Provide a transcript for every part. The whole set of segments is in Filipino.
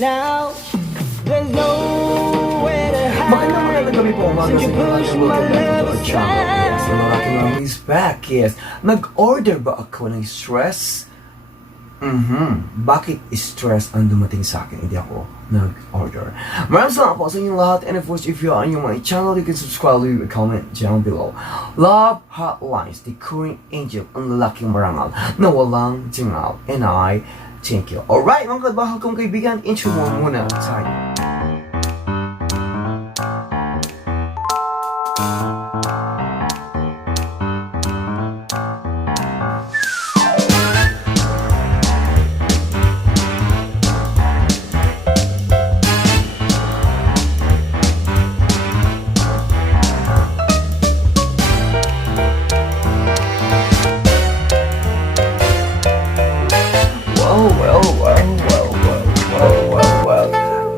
Now there's nowhere to hide. Magandang gabi po umaga sa inyo at welcome back to our channel. Yes, ang mga aking mami is back. Yes, nag-order ba ako ng stress? Bakit stress ang dumating sa akin? Hindi ako nag-order. Maraming salamat po sa inyong lahat. And of course, if you are on my channel, you can subscribe, leave a comment down below. Love Hotlines, the Korean Angel, ang lalaking marangal na walang tingal. And I thank you. Alright, mga kabahal kong kaibigan, intro mo muna tayo.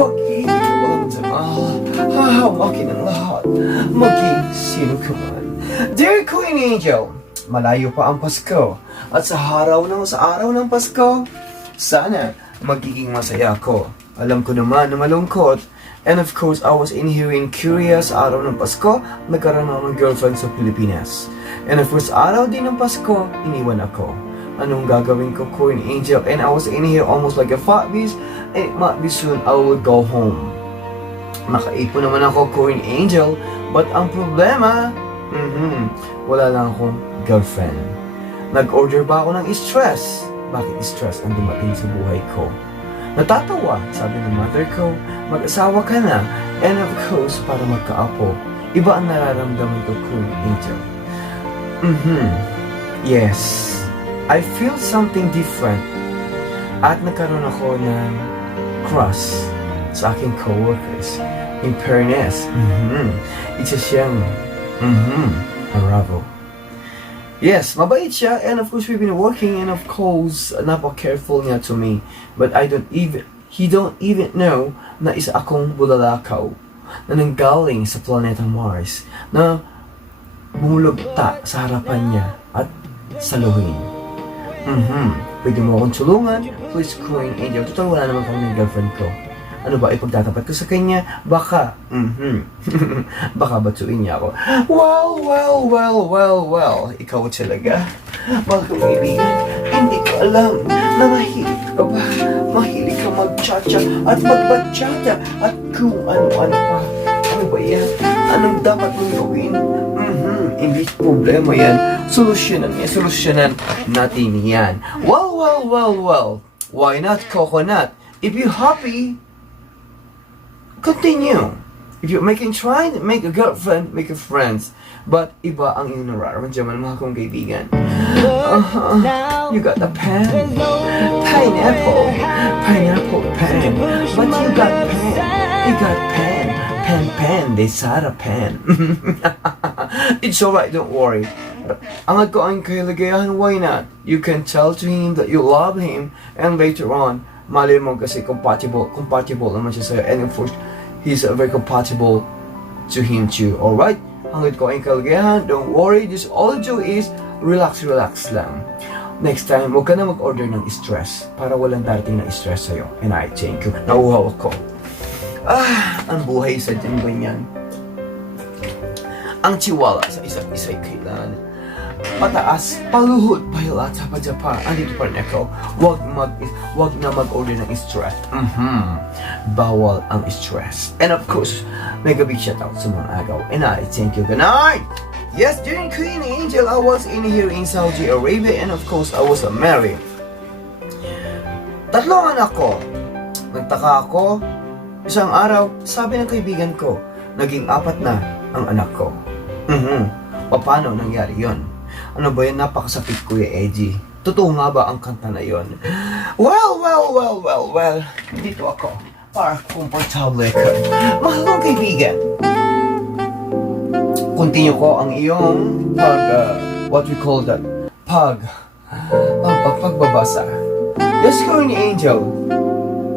Pag-ibig ko walang tamal, hahamakin ang lahat, maging sino ka man. Dear Queen Angel, malayo pa ang Pasko, at sa araw ng Pasko, sana magiging masaya ako. Alam ko naman na malungkot, and of course, I was in here in curious araw ng Pasko, nagkaroon ako ng girlfriend sa Pilipinas. And of course, araw din ng Pasko, iniwan ako. Anong gagawin ko, Queen Angel? And I was in here almost like a fat beast, and it might be soon I will go home. Nakaipon naman ako, Queen Angel, but ang problema, wala lang akong girlfriend. Nag-order ba ako ng stress? Bakit stress ang dumating sa buhay ko? Natatawa, sabi ng mother ko, mag-asawa ka na, and of course, para magkaapo, iba ang nararamdaman ko, Queen Angel. Yes. I feel something different. At nagkaroon ako ng crush sa aking co-workers. In fairness, isa siyang, Bravo. Yes, mabait siya, and of course we've been working, and of course, napaka-careful niya to me. But he don't even know na isa akong bulalakaw na nanggaling sa planetang Mars na bumulugta sa harapan niya at saluhin. Pwede mo akong tulungan, please, Queen Angel. Total, wala naman kami ng girlfriend ko. Ano ba, ipagtatapat ko sa kanya? Baka, baka batuin niya ako. Well, ikaw talaga. Mga kaibigan, hindi ko alam na mahilig ka ba? Mahilig ka mag-cha-cha at mag-bachata at kung ano-ano pa. Ano ba yan? Anong dapat mong gawin? Hindi problema yan. Solusyonan natin yan. Well. Why not coconut? If you're happy, continue. If you're trying to make a girlfriend, make a friends. But iba ang iyong nararamdaman, mga kong kaibigan. You got a pen. Pineapple pen. But you got pen. You got pen. Pen. They said a pen. It's alright, don't worry. Ang ang kailangan, why not? You can tell to him that you love him, and later on, mali mo kasi compatible naman siya sa'yo, and of course, he's very compatible to him too, alright? Hanggat ko ang kailangan, don't worry, just all you do is relax lang. Next time, huwag ka na mag-order ng stress para walang darating na stress sa'yo, and I thank you. Nauhaw ako. Ang buhay sa ganyan. Ang tiwala sa isa't isa'y kailan pataas, paluhod, pahilat sa padapa. Andito pa rin ako. Wag na mag-order ng stress. Bawal ang stress. And of course, mega big shoutout sa mga agaw. And I thank you. Good night! Yes, during Queen Angel, I was in here in Saudi Arabia, and of course, I was married. Tatlong anak ko. Nagtaka ako. Isang araw, sabi ng kaibigan ko, naging 4 na ang anak ko. Paano nangyari yon? Ano ba yun? Napakasakit, Kuya Eddie. Totoo nga ba ang kanta na yon? Well. Dito ako. Para komportable ka. Mahal kong kaibigan. Continue ko ang iyong what we call that? Pagbabasa. Yes, Queen Angel.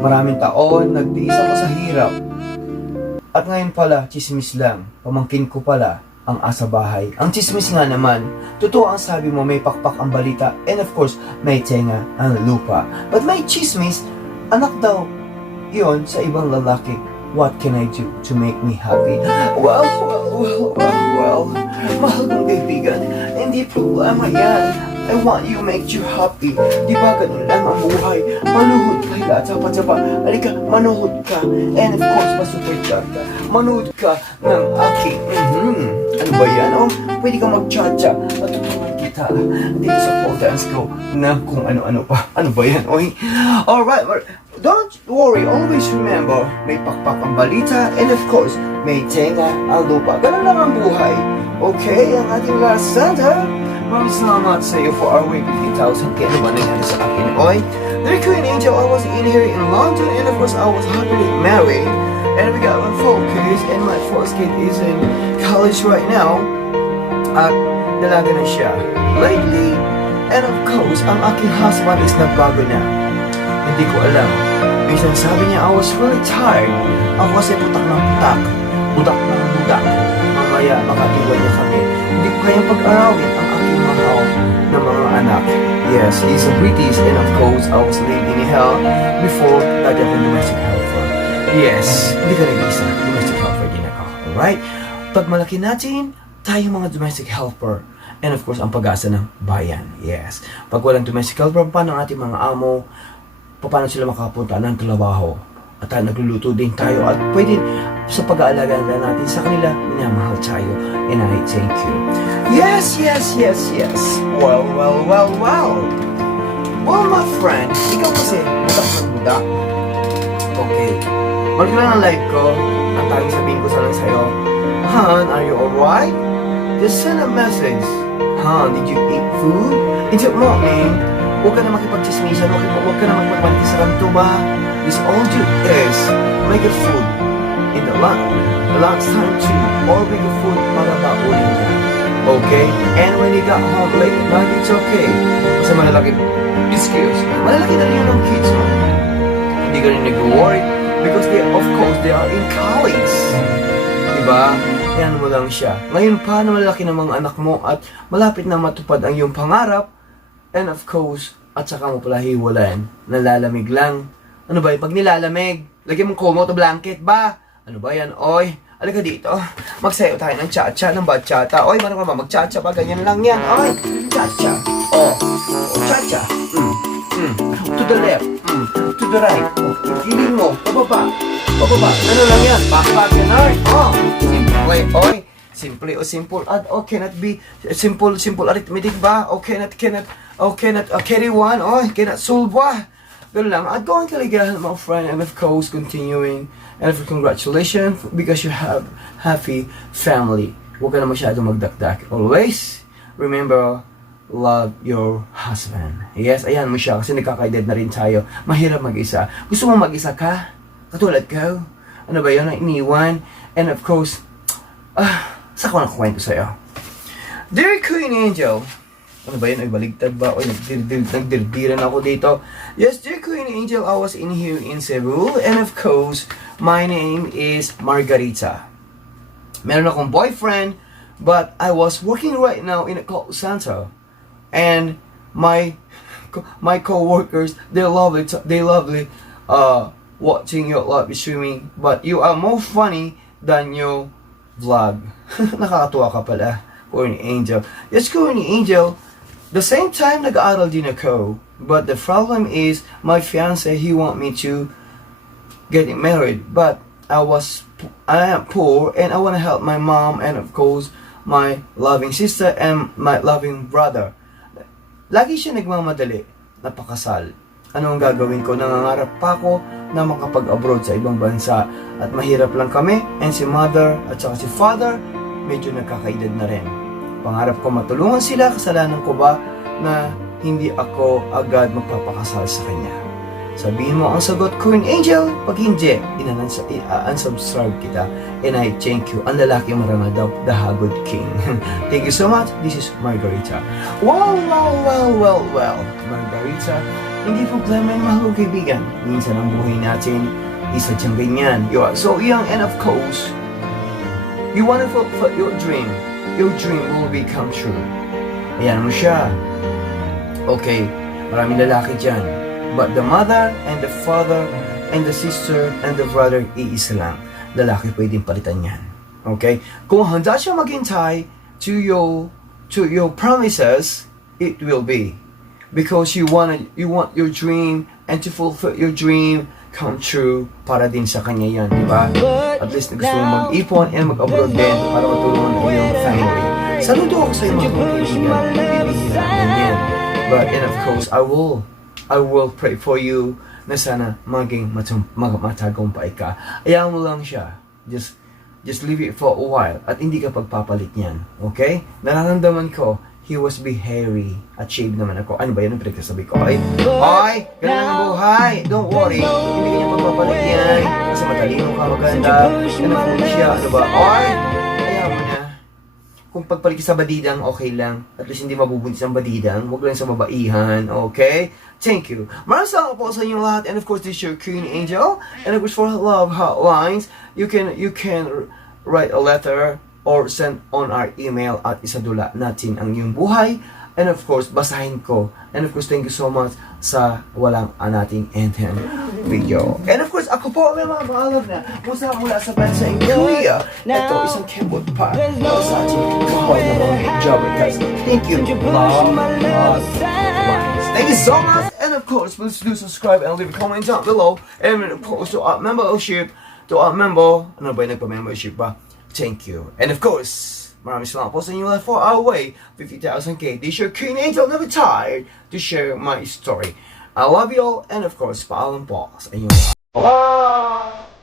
Maraming taon, nagtiis ako sa hirap. At ngayon pala, chismis lang. Pamangkin ko pala ang asa bahay. Ang chismis nga naman, totoo ang sabi mo, may pakpak ang balita, and of course, may tenga ang lupa. But may chismis, anak daw, yon sa ibang lalaki. What can I do to make me happy? Well, mahal kong kaibigan, hindi problema yan. I want you, make you happy. Di ba ganun lang ang buhay? Manuhod ka, lahat-sapa-sapa. Halika, manuhod ka. And of course, pa-super chat ka. Manuhod ka ng aking, ano ba yan? Oh, pwede kang mag-cha-cha. Matutulungan kita dito sa pole dance ko na kung ano-ano pa. Ano ba yan? Oy? Alright, don't worry. Always remember, may pakpak ang balita. And of course, may tenga ang lupa. Ganun lang ang buhay. Okay, ang ating last Santa. Maraming salamat sa iyo for our way 50,000. Kaya naman nangyari sa akin. Oy, Dear Queen Angel, I was in here in London and of course I was happily married. And we got 4 kids and my first kid is in college right now. At dalaga na siya lately. And of course, ang aking husband is nagbago na. Hindi ko alam. Minsan sabi niya, I was really tired. Ako kasi putak ng putak. Budak ng budak. Mamaya makaiwan niya kami. Hindi ko kayang pag-arawin ang aking mahal na mga anak. Yes, he's a British and of course I was living in hell before that of a domestic helper. Yes, hindi ka nag-isa. Domestic helper din ako. Alright? Pag malaki natin, tayo mga domestic helper. And of course, ang pag-asa ng bayan. Yes. Pag walang domestic helper pa ng ating mga amo, paano sila makapunta ng trabaho? At tayo nagluluto din tayo at pwede sa pag-aalaga na natin sa kanila, minamahal tayo. And I thank you. Yes. Well, my friend, ikaw kasi, budak ng budak. Okay. Balik lang ang live ko. Ang tanging sabihin ko sana sa'yo, Han, are you alright? Just send a message. Han, did you eat food? In the morning, huwag ka na makipagchismisan, huwag ka na magpagmanti sa kanto ba? This all you is, make a food in the lunch time too, or make a food para baulin ka. Okay? And when you got home late at night, it's okay. Kasi malalaki, excuse, malalaki na rin yung kids mo. Hindi ka rin nag-worry because they, of course, they are in college. Diba? Yan mo lang siya. Ngayon pa na malaki ng mga anak mo at malapit na matupad ang iyong pangarap, and of course, at saka mo pala hiwalayan, nalalamig lang. Ano ba yung pag nilalamig? Lagyan mong komo to blanket ba? Ano ba yan? Oy, alika dito. Magsayo tayo ng cha-cha, ng bachata. Oy, marunong ka ba mag-cha-cha ba? Ganyan lang yan. Oy, cha-cha. Oh, cha-cha. To the left. To the right. Giling mo. Pababa. Ano lang yan? Back yan. Oh, simple. Oy, simple o simple. Cannot be simple arithmetic ba? Cannot carry one. Cannot solve ba? Ganun lang. At going kaligayahan, my friend, and of course, continuing. And for congratulations, because you have happy family. Huwag ka na masyadong magdakdak. Always, remember, love your husband. Yes, ayan mo siya, kasi nagkakaedad na rin tayo. Mahirap mag-isa. Gusto mo mag-isa ka? Katulad ko? Ano ba yun? Iniwan? And of course, sa ko nakukwento sa'yo. Dear Queen Angel, ano ba yun? Ay, baligtad ba? Oy, nagdirdiran ako dito. Yes, dear Queen Angel, I was in here in Cebu. And of course, my name is Margarita. Meron akong boyfriend, but I was working right now in a call center. And my co-workers, they're lovely watching your live streaming. But you are more funny than your vlog. Nakakatuwa ka pala, Queen Angel. Yes, Queen Angel, the same time nag-aaral din ako, but the problem is my fiance, he want me to get married, but I am poor and I want to help my mom and of course my loving sister and my loving brother. Lagi siya nagmamadali na pakasal. Ano ang gagawin ko? Nangangarap pa ako na makapag-abroad sa ibang bansa at mahirap lang kami, and si mother at saka si father medyo nagkakaedad na rin. Pangarap ko matulungan sila. Kasalanan ko ba na hindi ako agad magpapakasal sa kanya? Sabihin mo ang sagot, Queen Angel. Pag hindi, unsubscribe kita. And I thank you. Ang lalaki marangal daw, the Hagod King. Thank you so much. This is Margarita. Well. Margarita, hindi problema yung mahal kaibigan. Minsan ang buhay natin, isa diyang ganyan. You are so young and of course, you want to fulfill your dream. Your dream will become true. Ayan mo siya. Okay, maraming lalaki dyan. But the mother and the father and the sister and the brother, iisa lang. Lalaki pwedeng palitan yan. Okay? Kung handa siya maghintay to your promises, it will be. Because you want your dream and to fulfill your dream come true para din sa kanya yan, di ba? At least gusto mo mag-ipon and mag-abroad din para matulungan ang iyong family. Saludo ako sa iyo mga kaibigan, bibihira yan. But and of course, I will pray for you na sana maging matagumpay ka. Ayaw mo lang siya. Just leave it for a while at hindi ka pagpapalit niyan. Okay? Nararamdaman ko, he was be hairy. Achieve naman ako. Ano ba yun ang pinagsasabi ko? Ay, ganun ang buhay. Don't worry. Hindi ka niya pagpapalit yan. Kasi matalino ka, maganda. Ganun po siya. Ano ba? Ayaw mo na. Kung pagpalit ka sa badidang, okay lang. At least hindi mabubuntis ang badidang. Huwag lang sa babaihan. Okay? Thank you. Maraming salamat po sa inyong lahat. And of course, this is your Queen Angel. And of course, for love hotlines, you can write a letter or send on our email at isadula natin ang iyong buhay. And of course, basahin ko. And of course, thank you so much sa walang nating end video. And of course, ako po may mga maalam na mula sa bansa in Korea. Ito, isang keyboard pa sa ating kahoy na mga jobbers. Thank you. Love, thank you so much. And of course, please do subscribe and leave a comment down below. And of course, to our membership, ano ba yung nagpa-membership ba? Thank you. And of course, maraming salamat po sa inyo lahat for our way. 50,000K. This your Queen Angel, never tired to share my story. I love you all. And of course, paalam po sa inyo. Wow!